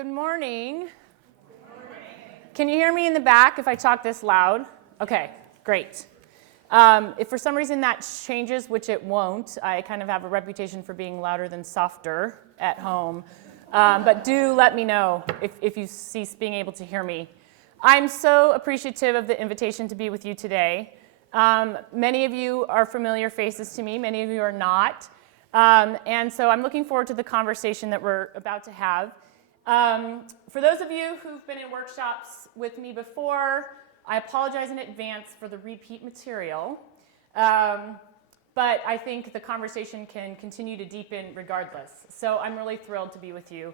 Good morning. Can you hear me in the back if I talk this loud? Okay, great. If for some reason that changes, which it won't, I kind of have a reputation for being louder than softer at home. But do let me know if you cease being able to hear me. I'm so appreciative of the invitation to be with you today. Many of you are familiar faces to me, many of you are not. And so I'm looking forward to the conversation that we're about to have. For those of you who've been in workshops with me before, I apologize in advance for the repeat material, but I think the conversation can continue to deepen regardless. So I'm really thrilled to be with you.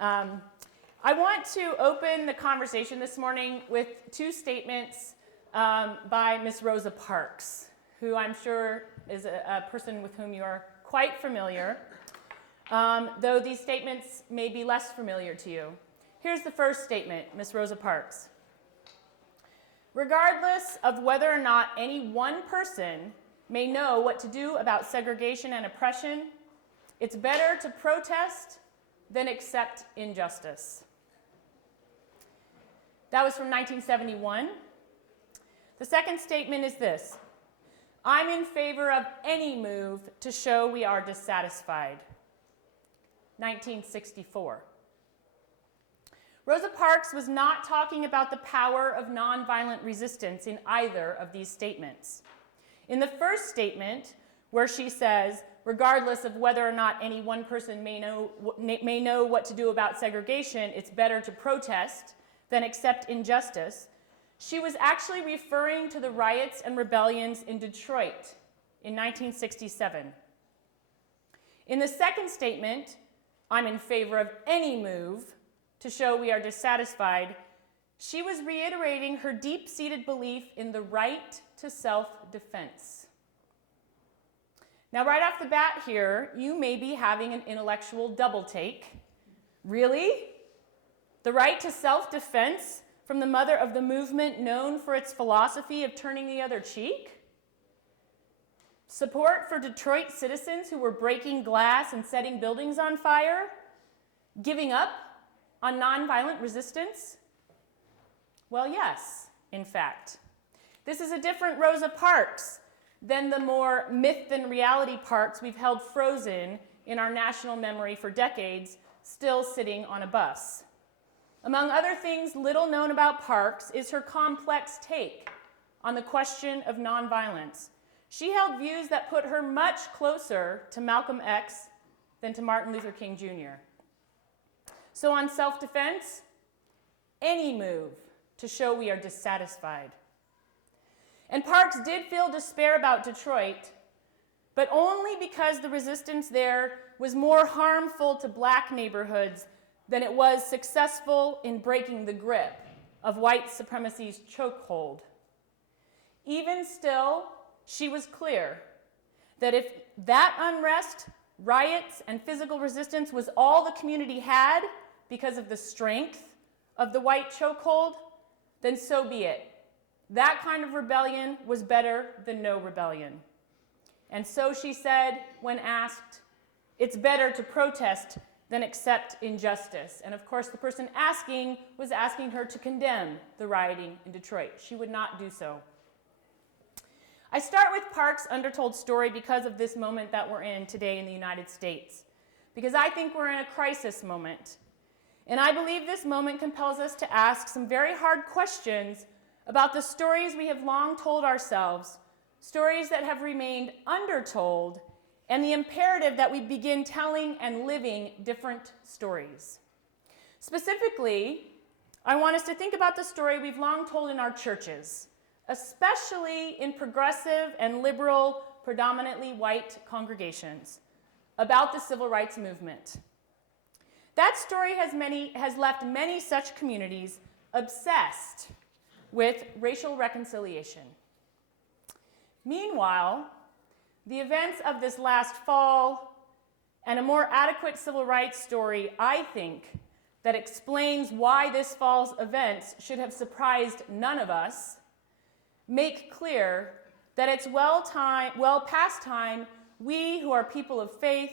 I want to open the conversation this morning with two statements by Miss Rosa Parks, who I'm sure is a person with whom you are quite familiar. Though these statements may be less familiar to you. Here's the first statement, Miss Rosa Parks. Regardless of whether or not any one person may know what to do about segregation and oppression, it's better to protest than accept injustice. That was from 1971. The second statement is this. I'm in favor of any move to show we are dissatisfied. 1964. Rosa Parks was not talking about the power of nonviolent resistance in either of these statements. In the first statement, where she says, regardless of whether or not any one person may know what to do about segregation, it's better to protest than accept injustice, she was actually referring to the riots and rebellions in Detroit in 1967. In the second statement, I'm in favor of any move to show we are dissatisfied, she was reiterating her deep-seated belief in the right to self-defense. Now, right off the bat here, you may be having an intellectual double take. Really? The right to self-defense from the mother of the movement known for its philosophy of turning the other cheek? Support for Detroit citizens who were breaking glass and setting buildings on fire? Giving up on nonviolent resistance? Well, yes, in fact. This is a different Rosa Parks than the more myth than reality Parks we've held frozen in our national memory for decades, still sitting on a bus. Among other things little known about Parks is her complex take on the question of nonviolence. She held views that put her much closer to Malcolm X than to Martin Luther King Jr. So on self-defense, any move to show we are dissatisfied. And Parks did feel despair about Detroit, but only because the resistance there was more harmful to black neighborhoods than it was successful in breaking the grip of white supremacy's chokehold. Even still, she was clear that if that unrest, riots, and physical resistance was all the community had because of the strength of the white chokehold, then so be it. That kind of rebellion was better than no rebellion. And so she said, when asked, it's better to protest than accept injustice. And of course, the person asking was asking her to condemn the rioting in Detroit. She would not do so. I start with Parks' undertold story because of this moment that we're in today in the United States, because I think we're in a crisis moment. And I believe this moment compels us to ask some very hard questions about the stories we have long told ourselves, stories that have remained undertold, and the imperative that we begin telling and living different stories. Specifically, I want us to think about the story we've long told in our churches, especially in progressive and liberal, predominantly white congregations, about the civil rights movement. That story has left many such communities obsessed with racial reconciliation. Meanwhile, the events of this last fall and a more adequate civil rights story, I think, that explains why this fall's events should have surprised none of us, make clear that it's well past time we who are people of faith,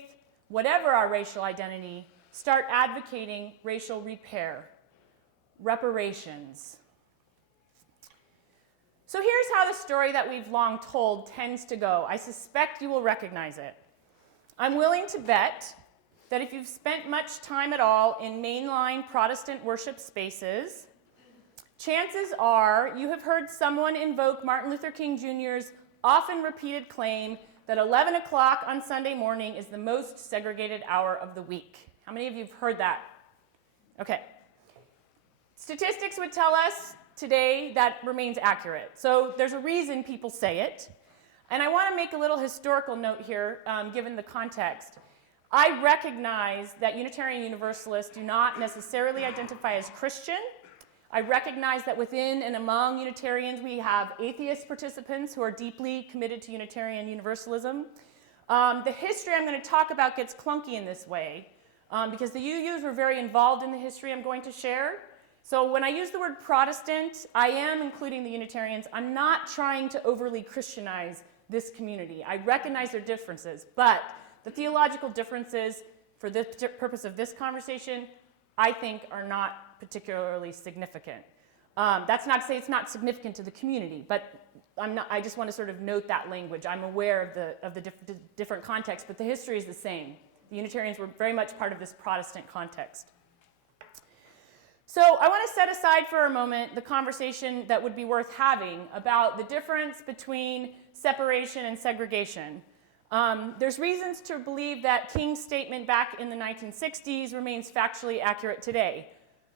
whatever our racial identity, start advocating racial repair, reparations. So here's how the story that we've long told tends to go. I suspect you will recognize it. I'm willing to bet that if you've spent much time at all in mainline Protestant worship spaces, chances are you have heard someone invoke Martin Luther King Jr.'s often repeated claim that 11 o'clock on Sunday morning is the most segregated hour of the week. How many of you have heard that? Okay. Statistics would tell us today that remains accurate. So there's a reason people say it. And I want to make a little historical note here, given the context. I recognize that Unitarian Universalists do not necessarily identify as Christian. I recognize that within and among Unitarians we have atheist participants who are deeply committed to Unitarian Universalism. The history I'm going to talk about gets clunky in this way because the UUs were very involved in the history I'm going to share. So when I use the word Protestant, I am including the Unitarians. I'm not trying to overly Christianize this community. I recognize their differences, but the theological differences for the purpose of this conversation, I think are not particularly significant. That's not to say it's not significant to the community, but I just want to sort of note that language. I'm aware of the different contexts, but the history is the same. The Unitarians were very much part of this Protestant context. So I want to set aside for a moment the conversation that would be worth having about the difference between separation and segregation. There's reasons to believe that King's statement back in the 1960s remains factually accurate today,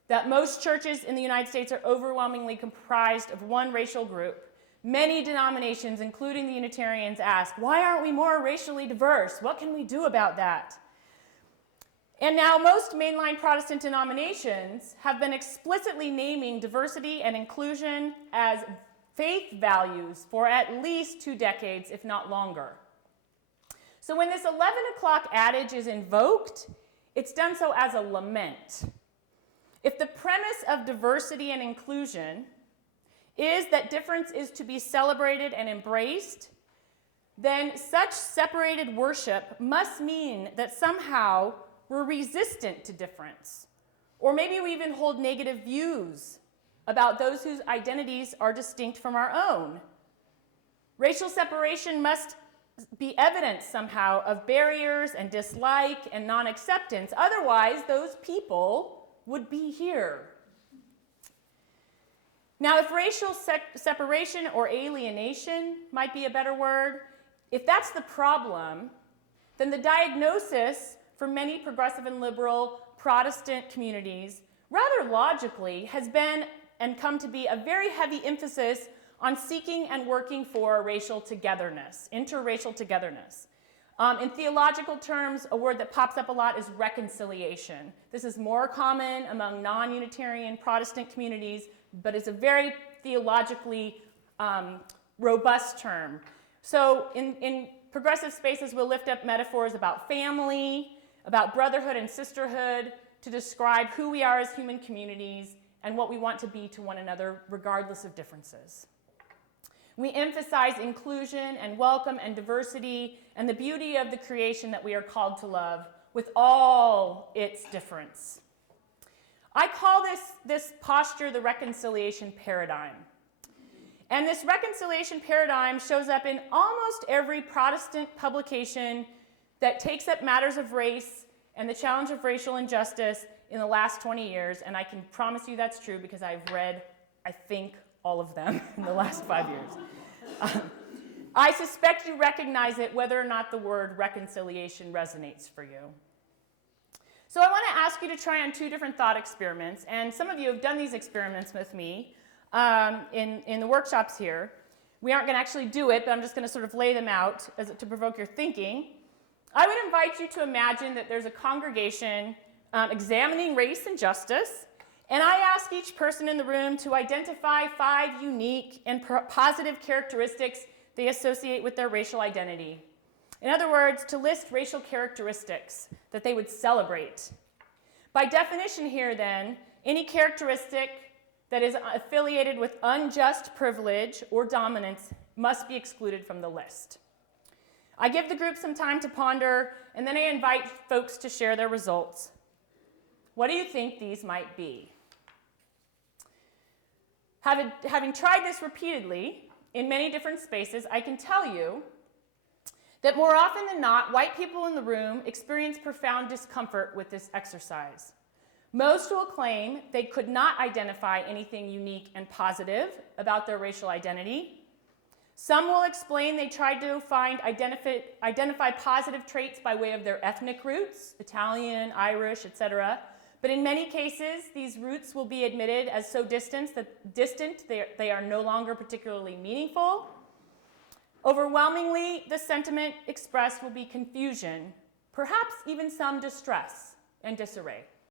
that most churches in the United States are overwhelmingly comprised of one racial group. Many denominations, including the Unitarians, ask, why aren't we more racially diverse? What can we do about that? And now most mainline Protestant denominations have been explicitly naming diversity and inclusion as faith values for at least 2 decades, if not longer. So when this 11 o'clock adage is invoked, it's done so as a lament. If the premise of diversity and inclusion is that difference is to be celebrated and embraced, then such separated worship must mean that somehow we're resistant to difference. Or maybe we even hold negative views about those whose identities are distinct from our own. Racial separation must be evidence somehow of barriers and dislike and non-acceptance. Otherwise, those people would be here. Now, if racial separation or alienation might be a better word, if that's the problem, then the diagnosis for many progressive and liberal Protestant communities, rather logically, has been and come to be a very heavy emphasis on seeking and working for racial togetherness, interracial togetherness. In theological terms, a word that pops up a lot is reconciliation. This is more common among non-Unitarian Protestant communities, but it's a very theologically robust term. So in progressive spaces, we'll lift up metaphors about family, about brotherhood and sisterhood to describe who we are as human communities and what we want to be to one another regardless of differences. We emphasize inclusion and welcome and diversity and the beauty of the creation that we are called to love with all its difference. I call this posture the reconciliation paradigm. And this reconciliation paradigm shows up in almost every Protestant publication that takes up matters of race and the challenge of racial injustice in the last 20 years, and I can promise you that's true because I've read, I think, all of them in the last 5 years. I suspect you recognize it whether or not the word reconciliation resonates for you. So I want to ask you to try on 2 different thought experiments, and some of you have done these experiments with me in the workshops here. We aren't going to actually do it, but I'm just going to sort of lay them out to provoke your thinking. I would invite you to imagine that there's a congregation examining race and justice, and I ask each person in the room to identify 5 unique and positive characteristics they associate with their racial identity. In other words, to list racial characteristics that they would celebrate. By definition here, then, any characteristic that is affiliated with unjust privilege or dominance must be excluded from the list. I give the group some time to ponder, and then I invite folks to share their results. What do you think these might be? Having tried this repeatedly in many different spaces, I can tell you that more often than not, white people in the room experience profound discomfort with this exercise. Most will claim they could not identify anything unique and positive about their racial identity. Some will explain they tried to identify positive traits by way of their ethnic roots, Italian, Irish, etc. But in many cases, these roots will be admitted as so distant they are no longer particularly meaningful. Overwhelmingly, the sentiment expressed will be confusion, perhaps even some distress and disarray.